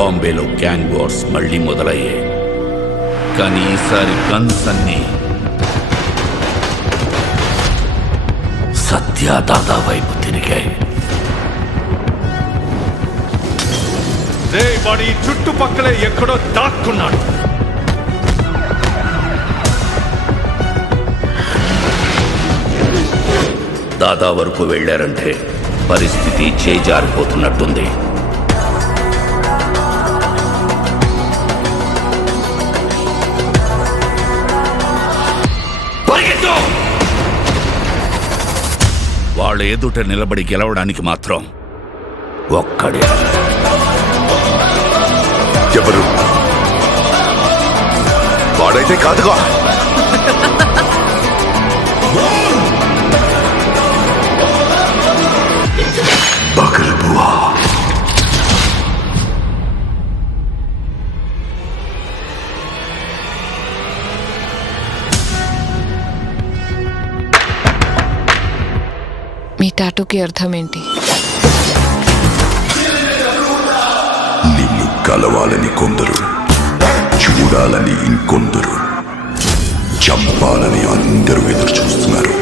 బాంబేలో gang wars మళ్లీ మొదలయ్యాయి. కానీ ఈసారి గన్స్ అన్నీ సత్యదాదా వైపు తిరిగాయి. వాడి చుట్టుపక్కలే ఎక్కడో దాక్కున్నాడు. దాదా వరకు వెళ్లారంటే పరిస్థితి చేజారిపోతున్నట్టుంది. వాళ్ళ ఎదుట నిలబడి గెలవడానికి మాత్రం ఒక్కడే. ఎవరు? వాడైతే కాదుగా. బకర్ బువా. మీ టాటూకి అర్థం ఏంటి? నిన్ను కలవాలని కొందరు, చూడాలని ఇంకొందరు, చంపాలని అందరూ ఎదురు చూస్తున్నారు.